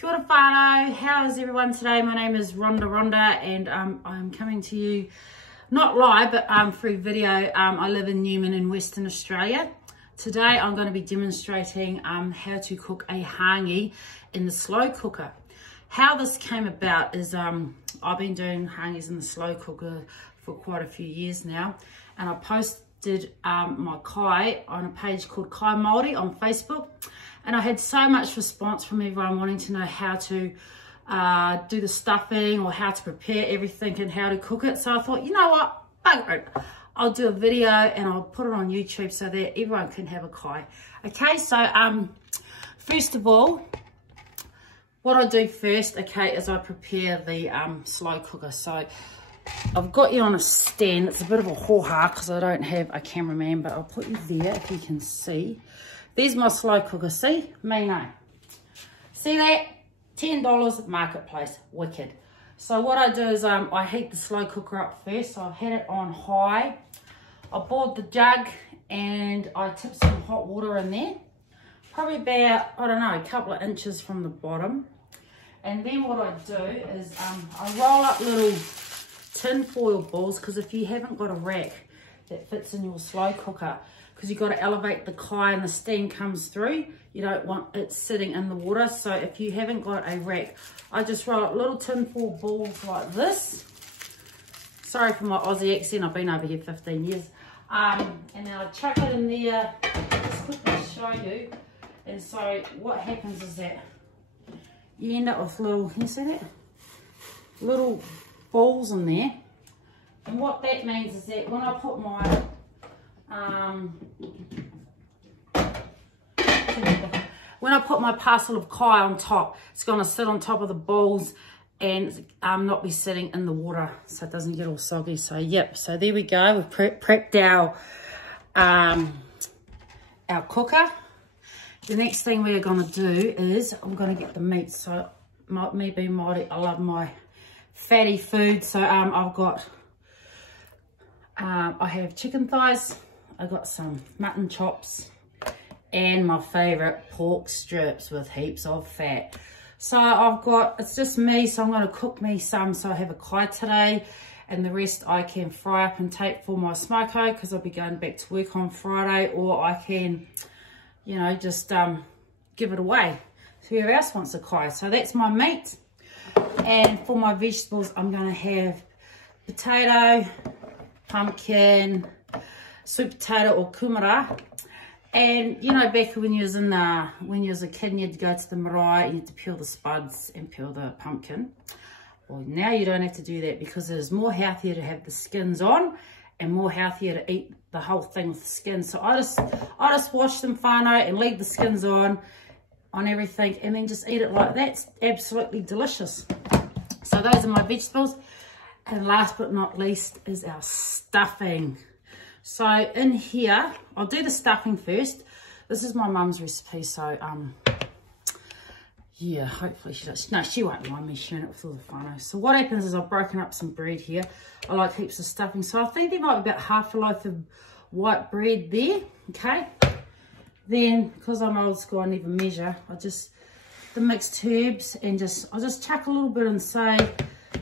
Kia ora whānau, how is everyone today? My name is Rhonda Rhonda and I'm coming to you, not live, but through video. I live in Newman in Western Australia. Today I'm going to be demonstrating how to cook a hangi in the slow cooker. How this came about is I've been doing hangis in the slow cooker for quite a few years now, and I posted my kai on a page called Kai Māori on Facebook. And I had so much response from everyone wanting to know how to do the stuffing or how to prepare everything and how to cook it. So I thought, you know what, bugger it. I'll do a video and I'll put it on YouTube so that everyone can have a kai. Okay, so first of all, what I do first, okay, is I prepare the slow cooker. So I've got you on a stand. It's a bit of a ho-ha because I don't have a cameraman, but I'll put you there if you can see. There's my slow cooker, see? Me no. See that? $10 Marketplace, wicked. So what I do is I heat the slow cooker up first. So I've had it on high. I boiled the jug and I tip some hot water in there. Probably about, I don't know, a couple of inches from the bottom. And then what I do is I roll up little tin foil balls, because if you haven't got a rack that fits in your slow cooker, because you've got to elevate the kai and the steam comes through. You don't want it sitting in the water. So if you haven't got a rack, I just roll up little tin foil balls like this. Sorry for my Aussie accent, I've been over here 15 years. And then I chuck it in there, just quickly show you. And so what happens is that you end up with little, can you see that? Little balls in there. And what that means is that when I put my when I put my parcel of kai on top, it's going to sit on top of the balls and not be sitting in the water, so it doesn't get all soggy. So yep, so there we go. We've prepped our cooker. The next thing we're going to do is I'm going to get the meat. So me being Māori, I love my fatty food. So I've got I have chicken thighs, I got some mutton chops, and my favourite pork strips with heaps of fat. So I've got, it's just me, so I'm going to cook me some. So I have a kai today, and the rest I can fry up and take for my smoko, because I'll be going back to work on Friday, or I can, you know, just give it away to whoever else wants a kai. So that's my meat. And for my vegetables, I'm going to have potato, pumpkin, sweet potato or kumara. And you know, back when you was a kid and you'd go to the marae and you had to peel the spuds and peel the pumpkin. Well, now you don't have to do that, because it is more healthier to have the skins on and more healthier to eat the whole thing with the skins. So I just wash them whānau and leave the skins on everything, and then just eat it like that. It's absolutely delicious. So those are my vegetables. And last but not least is our stuffing. So in here, I'll do the stuffing first. This is my mum's recipe, so yeah, hopefully she does. No, she won't mind me sharing it with all the whānau. So what happens is I've broken up some bread here. I like heaps of stuffing. So I think there might be about half a loaf of white bread there, okay? Then, because I'm old school, I never measure. The mixed herbs, and I'll just chuck a little bit and say,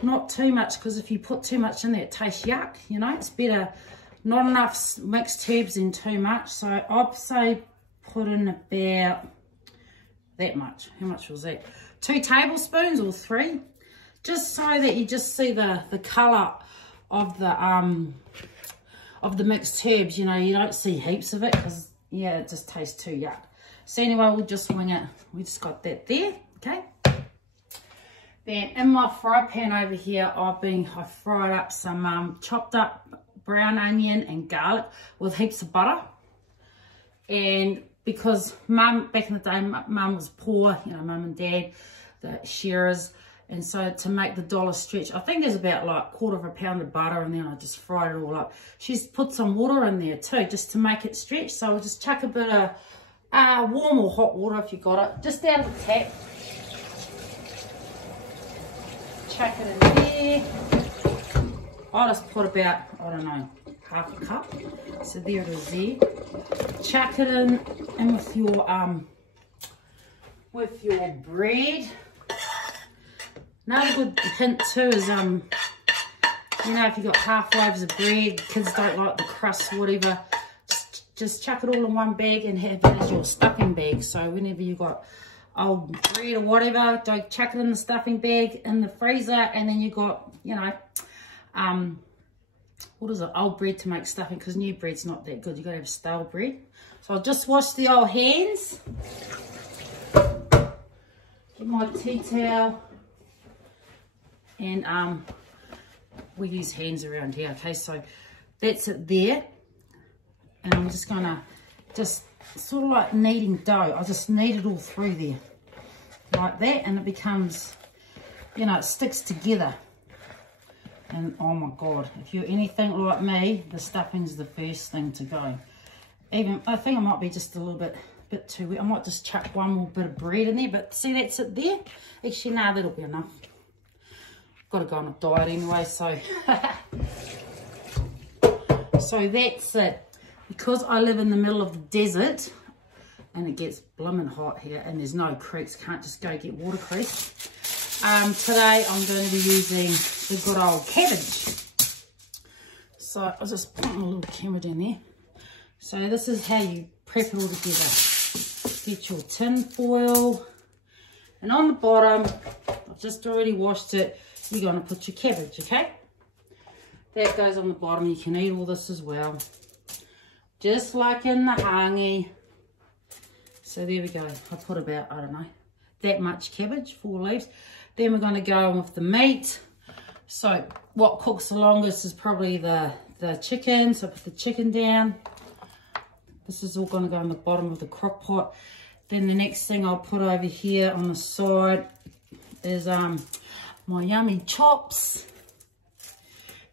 not too much, because if you put too much in there, it tastes yuck, you know. It's better not enough mixed herbs and too much. So I'd say put in about that much. How much was that? 2 tablespoons or 3, just so that you just see the colour of the mixed herbs. You know, you don't see heaps of it, because yeah, it just tastes too yuck. So anyway, we'll just wing it. We just got that there, okay. Then in my fry pan over here, I fried up some chopped up brown onion and garlic with heaps of butter. And because mum, back in the day, mum was poor, you know, mum and dad, the shearers. And so to make the dollar stretch, I think there's about like 1/4 pound of butter, and then I just fried it all up. She's put some water in there too, just to make it stretch. So I'll just chuck a bit of warm or hot water if you got it, just out of the tap. Chuck it in there. I'll just put about, I don't know, half a cup. So there it is there. Chuck it in with your bread. Another good hint too is, you know, if you've got half loaves of bread, kids don't like the crust or whatever, just chuck it all in one bag and have it as your stuffing bag. So whenever you've got old bread or whatever, don't chuck it in the stuffing bag in the freezer, and then you got, you know, what is it, old bread to make stuffing, because new bread's not that good. You've got to have stale bread. So I'll just wash the old hands. Get my tea towel. And we use hands around here, okay? So that's it there. And I'm just going to just sort of like kneading dough. I just knead it all through there like that, and it becomes, you know, it sticks together. And oh my God, if you're anything like me, the stuffing's the first thing to go. Even, I think I might be just a little bit too wet. I might just chuck one more bit of bread in there, but see, that's it there. Actually, no, that'll be enough. Got to go on a diet anyway, so so that's it. Because I live in the middle of the desert and it gets blooming hot here, and there's no creeks, can't just go get watercress. Today I'm going to be using the good old cabbage. So I'll just put my little camera down there. So this is how you prep it all together. Get your tin foil, and on the bottom, I've just already washed it, you're going to put your cabbage, okay? That goes on the bottom. You can eat all this as well, just like in the Hangi. So there we go. I put about, I don't know, that much cabbage, 4 leaves. Then we're going to go on with the meat. So what cooks the longest is probably the chicken. So I put the chicken down. This is all going to go on the bottom of the crock pot. Then the next thing I'll put over here on the side is my yummy chops.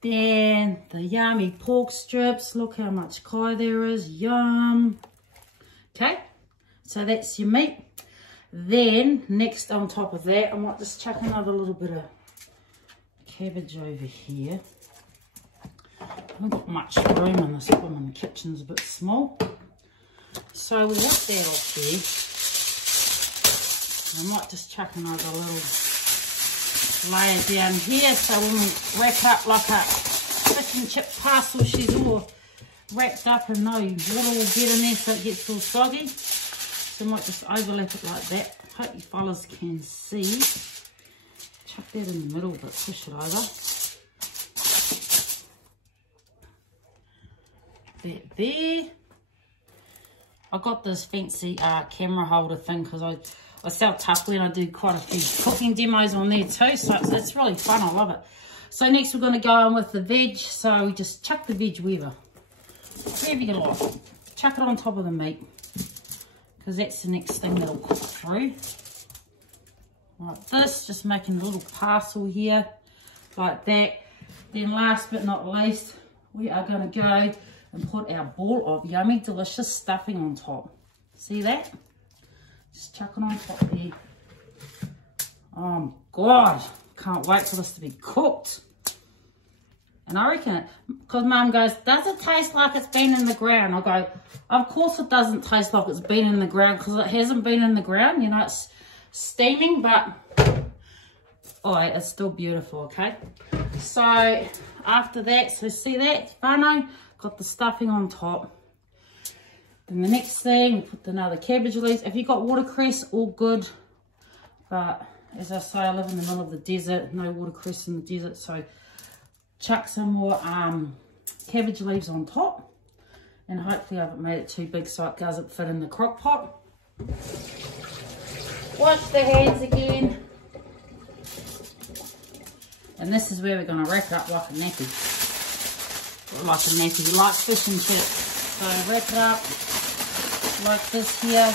Then the yummy pork strips. Look how much kai there is. Yum. Okay, so that's your meat. Then next on top of that, I might just chuck another little bit of cabbage over here. I haven't got much room in this one, and the kitchen's a bit small. So we want that off there. I might just chuck another little layer down here, so when we wrap up like a fish and chip parcel, she's all wrapped up and no water will get in there so it gets all soggy. So I might just overlap it like that. Hope you fellas can see. Chuck that in the middle, but push it over. That there. I got this fancy camera holder thing because I sell Tupperware and I do quite a few cooking demos on there too, so it's really fun. I love it. So next we're going to go on with the veg. So we just chuck the veg wherever you like. Chuck it on top of the meat, because that's the next thing that'll cook through. Like this, just making a little parcel here, like that. Then last but not least, we are going to go and put our ball of yummy, delicious stuffing on top. See that? Just chuck it on top there. Oh God, can't wait for this to be cooked. And I reckon it, because Mum goes, does it taste like it's been in the ground? I go, of course it doesn't taste like it's been in the ground, because it hasn't been in the ground. You know, it's steaming, but oh, it's still beautiful, okay? So after that, so see that, whānau, got the stuffing on top. Then the next thing, we put another cabbage leaves. If you've got watercress, all good. But as I say, I live in the middle of the desert, no watercress in the desert, so chuck some more cabbage leaves on top. And hopefully I haven't made it too big so it doesn't fit in the crock pot. Wash the hands again. And this is where we're going to wrap it up like a nappy. Like a nappy, like fish and chips. So wrap it up like this here.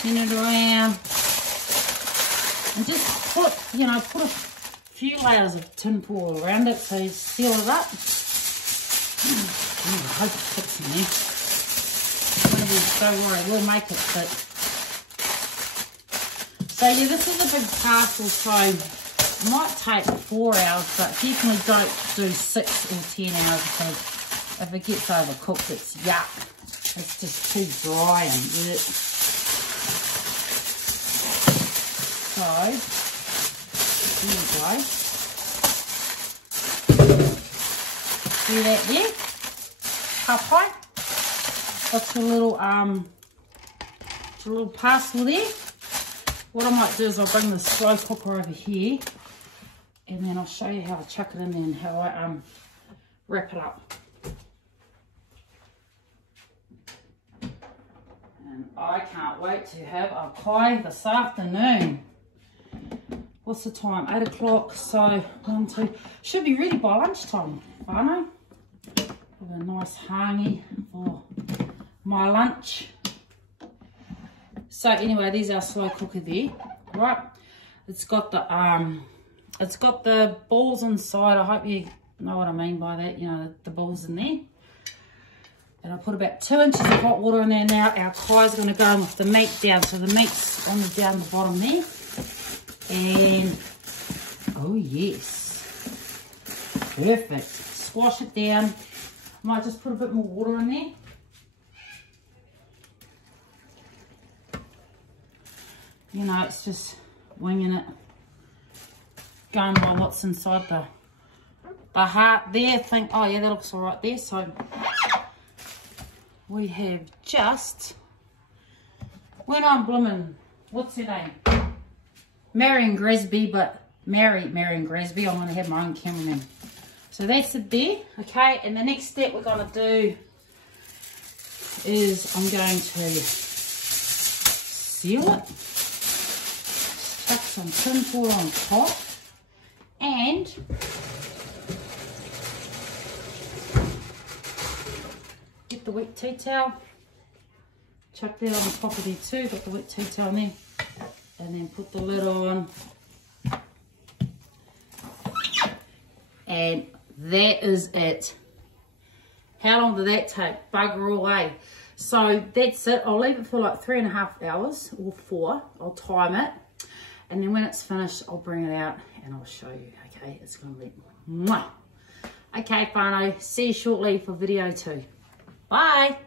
Turn it around. And just put, you know, put a few layers of tin foil around it so you seal it up. I hope it fits in there. Don't worry, we'll make it fit. So yeah, this is a big parcel, so it might take 4 hours, but definitely don't do 6 or 10 hours, because if it gets overcooked, it's yuck. It's just too dry and yuck. So There we go. See that there? Half high. That's a little parcel there. What I might do is I'll bring the slow cooker over here, and then I'll show you how I chuck it in there and how I wrap it up. And I can't wait to have a pie this afternoon. What's the time? 8 o'clock. So 1, 2. Should be ready by lunchtime. I know. With a nice hangi for my lunch. So anyway, there's our slow cooker there, right? It's got the balls inside. I hope you know what I mean by that. You know, the balls in there. And I put about 2 inches of hot water in there now. Our pie's going to go in with the meat down. So the meat's on down the bottom there. And oh yes, perfect. Squash it down. I might just put a bit more water in there. You know, it's just winging it, going by what's inside the heart there. Think, oh yeah, that looks all right there. So we have just, when I'm blooming, what's her name? Marion Gresby, but Marion Gresby, I'm going to have my own cameraman. So that's it there, okay? And the next step we're going to do is I'm going to seal it. Chuck some tin foil on top and get the wet tea towel. Chuck that on top of there too, got the wet tea towel there. And then put the lid on. And that is it. How long did that take? Bugger away. So that's it. I'll leave it for like 3.5 hours or 4. I'll time it. And then when it's finished, I'll bring it out and I'll show you. Okay, it's going to be mwah. Okay, whānau. See you shortly for video 2. Bye.